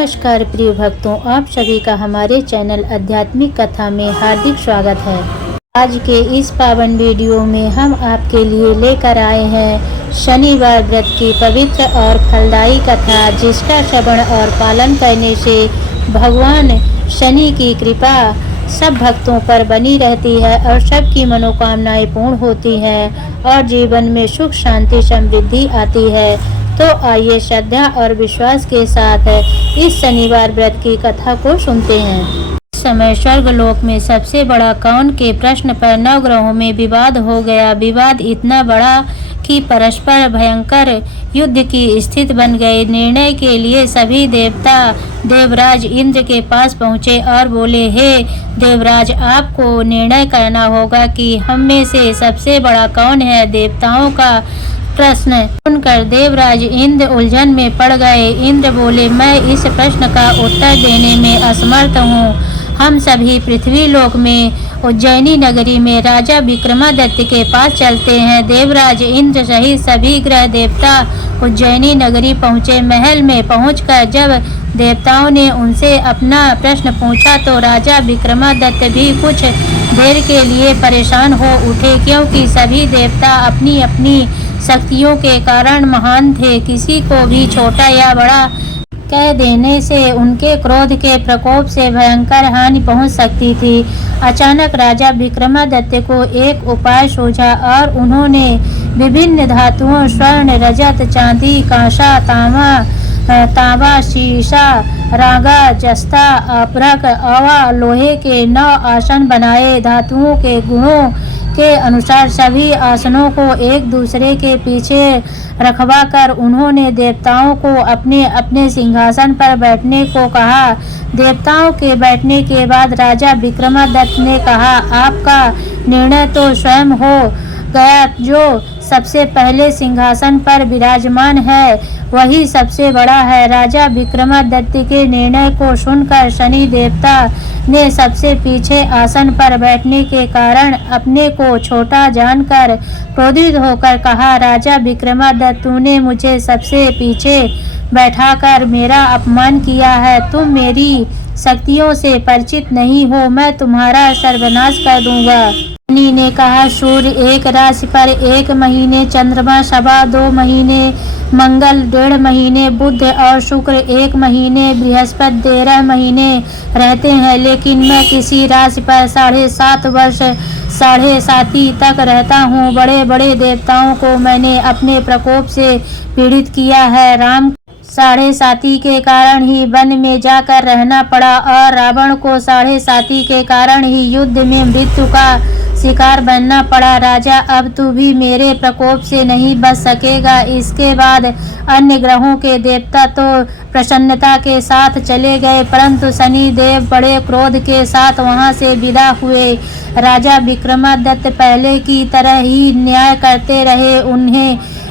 नमस्कार प्रिय भक्तों, आप सभी का हमारे चैनल आध्यात्मिक कथा में हार्दिक स्वागत है। आज के इस पावन वीडियो में हम आपके लिए लेकर आए हैं शनिवार व्रत की पवित्र और फलदायी कथा, जिसका श्रवण और पालन करने से भगवान शनि की कृपा सब भक्तों पर बनी रहती है और सबकी मनोकामनाएं पूर्ण होती हैं और जीवन में सुख शांति समृद्धि आती है। तो आइए श्रद्धा और विश्वास के साथ इस शनिवार व्रत की कथा को सुनते हैं। इस समय स्वर्गलोक में सबसे बड़ा कौन के प्रश्न पर नवग्रहों में विवाद हो गया। विवाद इतना बड़ा कि परस्पर भयंकर युद्ध की स्थिति बन गई। निर्णय के लिए सभी देवता देवराज इंद्र के पास पहुँचे और बोले, हे देवराज, आपको निर्णय करना होगा कि हम में से सबसे बड़ा कौन है। देवताओं का प्रश्न सुनकर देवराज इंद्र उलझन में पड़ गए। इंद्र बोले, मैं इस प्रश्न का उत्तर देने में असमर्थ हूँ। हम सभी पृथ्वी लोक में उज्जैनी नगरी में राजा विक्रमादित्य के पास चलते हैं। देवराज इंद्र सहित सभी ग्रह देवता उज्जैनी नगरी पहुँचे। महल में पहुँचकर जब देवताओं ने उनसे अपना प्रश्न पूछा तो राजा विक्रमादित्य भी कुछ देर के लिए परेशान हो उठे, क्योंकि सभी देवता अपनी अपनी शक्तियों के कारण महान थे। किसी को भी छोटा या बड़ा कह देने से उनके क्रोध के प्रकोप से भयंकर हानि पहुंच सकती थी। अचानक राजा विक्रमादित्य को एक उपाय सूझा और उन्होंने विभिन्न धातुओं स्वर्ण, रजत, चांदी, कांसा, तांबा, शीशा, रागा, जस्ता, अपरक, अवा, लोहे के 9 आसन बनाए। धातुओं के गुणों के अनुसार सभी आसनों को एक दूसरे के पीछे रखवा कर उन्होंने देवताओं को अपने अपने सिंहासन पर बैठने को कहा। देवताओं के बैठने के बाद राजा विक्रमादित्य ने कहा, आपका निर्णय तो स्वयं हो गया। जो सबसे पहले सिंहासन पर विराजमान है वही सबसे बड़ा है। राजा विक्रमादित्य के निर्णय को सुनकर शनि देवता ने सबसे पीछे आसन पर बैठने के कारण अपने को छोटा जानकर क्रोधित होकर कहा, राजा विक्रमादित्य, तूने मुझे सबसे पीछे बैठाकर मेरा अपमान किया है। तुम मेरी शक्तियों से परिचित नहीं हो, मैं तुम्हारा सर्वनाश कर दूंगा। शनि ने कहा, सूर्य एक राशि पर 1 महीने, चंद्रमा 2.25 महीने, मंगल 1.5 महीने, बुध और शुक्र 1 महीने, बृहस्पति 13 महीने रहते हैं, लेकिन मैं किसी राशि पर 7.5 वर्ष 7.5 तक रहता हूँ। बड़े बड़े देवताओं को मैंने अपने प्रकोप से पीड़ित किया है। राम 7.5 के कारण ही वन में जाकर रहना पड़ा और रावण को 7.5 के कारण ही युद्ध में मृत्यु का शिकार बनना पड़ा। राजा, अब तू भी मेरे प्रकोप से नहीं बच सकेगा। इसके बाद अन्य ग्रहों के देवता तो प्रसन्नता के साथ चले गए, परंतु शनि देव बड़े क्रोध के साथ वहां से विदा हुए। राजा विक्रमादित्य पहले की तरह ही न्याय करते रहे।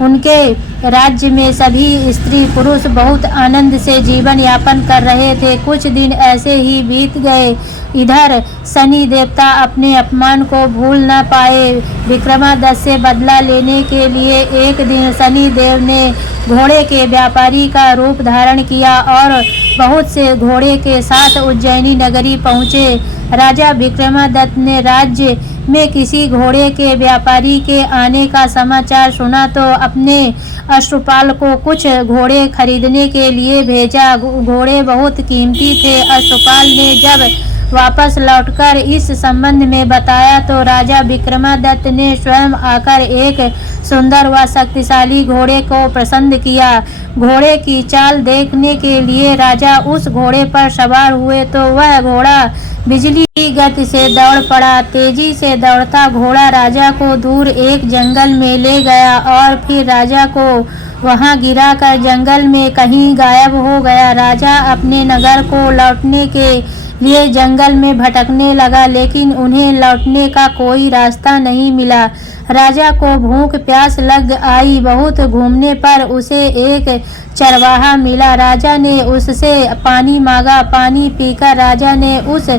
उनके राज्य में सभी स्त्री पुरुष बहुत आनंद से जीवन यापन कर रहे थे। कुछ दिन ऐसे ही बीत गए। इधर शनि देवता अपने अपमान को भूल न पाए। विक्रमादित्य से बदला लेने के लिए एक दिन शनि देव ने घोड़े के व्यापारी का रूप धारण किया और बहुत से घोड़े के साथ उज्जैनी नगरी पहुँचे। राजा विक्रमादित्य ने राज्य में किसी घोड़े के व्यापारी के आने का समाचार सुना तो अपने अश्वपाल को कुछ घोड़े खरीदने के लिए भेजा। घोड़े बहुत कीमती थे। अश्वपाल ने जब वापस लौटकर इस संबंध में बताया तो राजा विक्रमादित्य ने स्वयं आकर एक सुंदर व शक्तिशाली घोड़े को पसंद किया। घोड़े की चाल देखने के लिए राजा उस घोड़े पर सवार हुए तो वह घोड़ा बिजली की गति से दौड़ पड़ा। तेजी से दौड़ता घोड़ा राजा को दूर एक जंगल में ले गया और फिर राजा को वहां गिराकर जंगल में कहीं गायब हो गया। राजा अपने नगर को लौटने के लिए जंगल में भटकने लगा, लेकिन उन्हें लौटने का कोई रास्ता नहीं मिला। राजा को भूख प्यास लग आई। बहुत घूमने पर उसे एक चरवाहा मिला। राजा ने उससे पानी मांगा। पानी पीकर राजा ने उस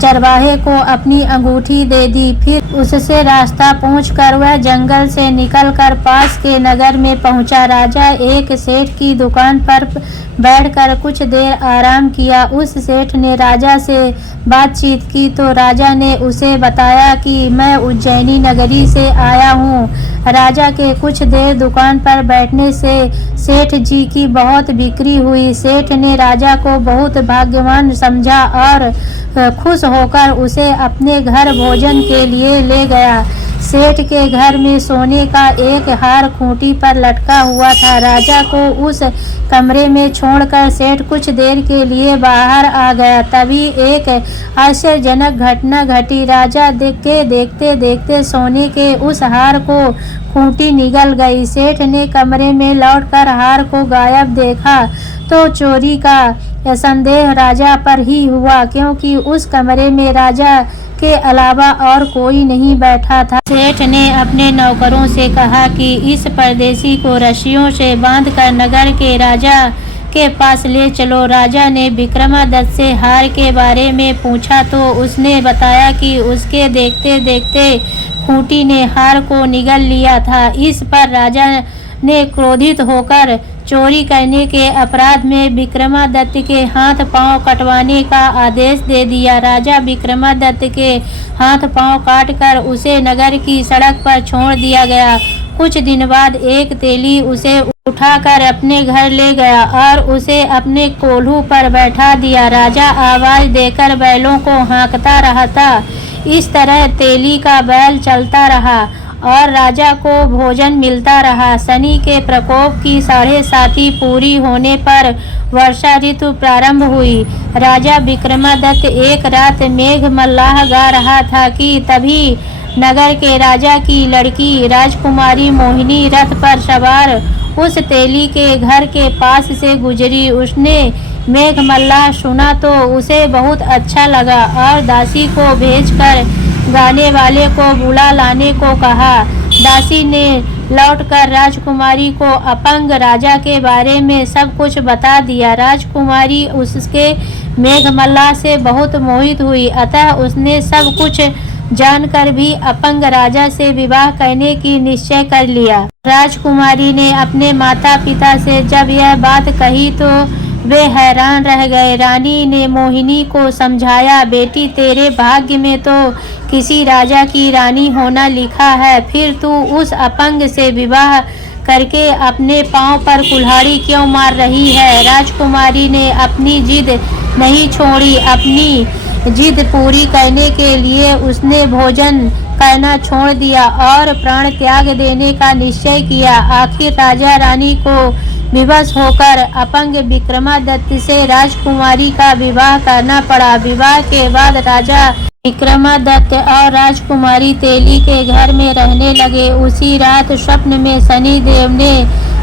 चरवाहे को अपनी अंगूठी दे दी। फिर उससे रास्ता पूछकर वह जंगल से निकलकर पास के नगर में पहुंचा। राजा एक सेठ की दुकान पर बैठकर कुछ देर आराम किया। उस सेठ ने राजा से बातचीत की तो राजा ने उसे बताया कि मैं उज्जैनी नगरी से आया हूँ। राजा के कुछ देर दुकान पर बैठने से सेठ जी की बहुत बिक्री हुई। सेठ ने राजा को बहुत भाग्यवान समझा और खुश होकर उसे अपने घर भोजन के लिए ले गया। सेठ के घर में सोने का एक हार खूंटी पर लटका हुआ था। राजा को उस कमरे में छोड़कर सेठ कुछ देर के लिए बाहर आ गया। तभी एक आश्चर्यजनक घटना घटी। राजा देखते देखते सोने के उस हार को खूंटी निगल गई। सेठ ने कमरे में लौटकर हार को गायब देखा तो चोरी का संदेह राजा पर ही हुआ, क्योंकि उस कमरे में राजा के अलावा और कोई नहीं बैठा था। सेठ ने अपने नौकरों से कहा कि इस परदेसी को रस्सियों से बांधकर नगर के राजा के पास ले चलो। राजा ने विक्रमादित्य से हार के बारे में पूछा तो उसने बताया कि उसके देखते देखते खूंटी ने हार को निगल लिया था। इस पर राजा ने क्रोधित होकर चोरी करने के अपराध में विक्रमादित्य के हाथ पांव कटवाने का आदेश दे दिया। राजा विक्रमादित्य के हाथ पांव काटकर उसे नगर की सड़क पर छोड़ दिया गया। कुछ दिन बाद एक तेली उसे उठाकर अपने घर ले गया और उसे अपने कोल्हू पर बैठा दिया। राजा आवाज देकर बैलों को हाँकता रहा था। इस तरह तेली का बैल चलता रहा और राजा को भोजन मिलता रहा। शनि के प्रकोप की 7.5 पूरी होने पर वर्षा ऋतु प्रारंभ हुई। राजा विक्रमादित्य एक रात मेघ मल्लाह गा रहा था कि तभी नगर के राजा की लड़की राजकुमारी मोहिनी रथ पर सवार उस तेली के घर के पास से गुजरी। उसने मेघ मल्लाह सुना तो उसे बहुत अच्छा लगा और दासी को भेजकर गाने वाले को बुला लाने को कहा। दासी ने लौटकर राजकुमारी को अपंग राजा के बारे में सब कुछ बता दिया। राजकुमारी उसके मेघमल्लाह से बहुत मोहित हुई, अतः उसने सब कुछ जानकर भी अपंग राजा से विवाह करने की निश्चय कर लिया। राजकुमारी ने अपने माता पिता से जब यह बात कही तो वे हैरान रह गए। रानी ने मोहिनी को समझाया, बेटी तेरे भाग्य में तो किसी राजा की रानी होना लिखा है, फिर तू उस अपंग से विवाह करके अपने पांव पर कुल्हाड़ी क्यों मार रही है। राजकुमारी ने अपनी जिद नहीं छोड़ी। अपनी जिद पूरी करने के लिए उसने भोजन करना छोड़ दिया और प्राण त्याग देने का निश्चय किया। आखिर राजा रानी को विवश होकर अपंग विक्रमादित्य से राजकुमारी का विवाह करना पड़ा। विवाह के बाद राजा विक्रमादित्य और राजकुमारी तेली के घर में रहने लगे। उसी रात स्वप्न में शनि देव ने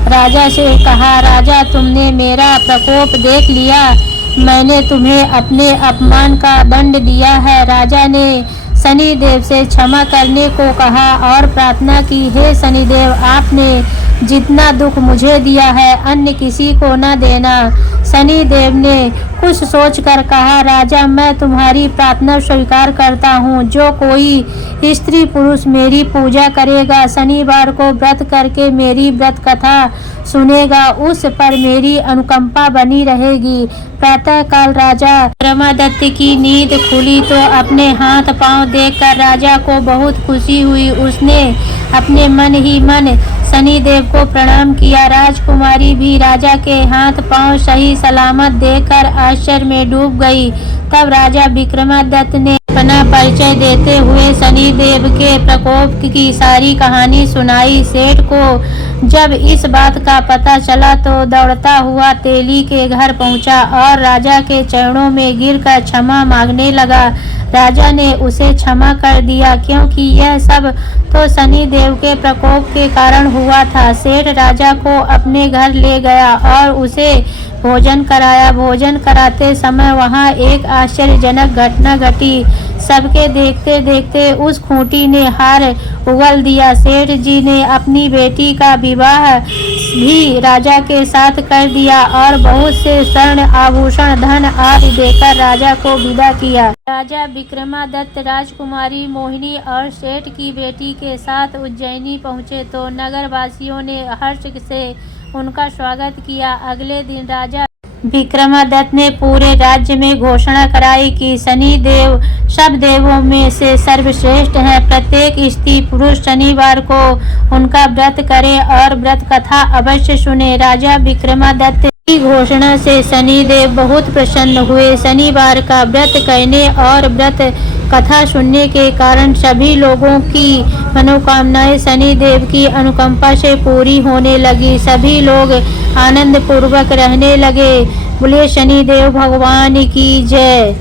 राजा से कहा, राजा तुमने मेरा प्रकोप देख लिया, मैंने तुम्हें अपने अपमान का दंड दिया है। राजा ने शनिदेव से क्षमा करने को कहा और प्रार्थना की, हे शनिदेव आपने जितना दुख मुझे दिया है अन्य किसी को न देना। शनिदेव ने कुछ सोचकर कहा, राजा मैं तुम्हारी प्रार्थना स्वीकार करता हूँ। जो कोई स्त्री पुरुष मेरी पूजा करेगा, शनिवार को व्रत करके मेरी व्रत कथा सुनेगा, उस पर मेरी अनुकंपा बनी रहेगी। प्रातः काल राजा विक्रमादित्य की नींद खुली तो अपने हाथ पांव देखकर राजा को बहुत खुशी हुई। उसने अपने मन ही मन शनिदेव को प्रणाम किया। राजकुमारी भी राजा के हाथ पांव सही सलामत देखकर आश्चर्य में डूब गई। तब राजा विक्रमादित्य ने अपना परिचय देते हुए शनिदेव के प्रकोप की सारी कहानी सुनाई। सेठ को जब इस बात का पता चला तो दौड़ता हुआ तेली के घर पहुंचा और राजा के चरणों में गिरकर क्षमा मांगने लगा। राजा ने उसे क्षमा कर दिया, क्योंकि यह सब तो शनिदेव के प्रकोप के कारण हुआ था। सेठ राजा को अपने घर ले गया और उसे भोजन कराया। भोजन कराते समय वहां एक आश्चर्यजनक घटना घटी। सबके देखते देखते उस खूंटी ने हार उगल दिया। सेठ जी ने अपनी बेटी का विवाह भी राजा के साथ कर दिया और बहुत से स्वर्ण आभूषण धन आदि देकर राजा को विदा किया। राजा विक्रमादित्य राजकुमारी मोहिनी और सेठ की बेटी के साथ उज्जैनी पहुँचे तो नगर वासियों ने हर्ष से उनका स्वागत किया। अगले दिन राजा विक्रमादित्य ने पूरे राज्य में घोषणा कराई कि शनि देव सब देवों में से सर्वश्रेष्ठ हैं। प्रत्येक स्त्री पुरुष शनिवार को उनका व्रत करे और व्रत कथा अवश्य सुने। राजा विक्रमादित्य की घोषणा से शनिदेव बहुत प्रसन्न हुए। शनिवार का व्रत करने और व्रत कथा सुनने के कारण सभी लोगों की मनोकामनाएं शनिदेव की अनुकंपा से पूरी होने लगी। सभी लोग आनंद पूर्वक रहने लगे। बोले शनिदेव भगवान की जय।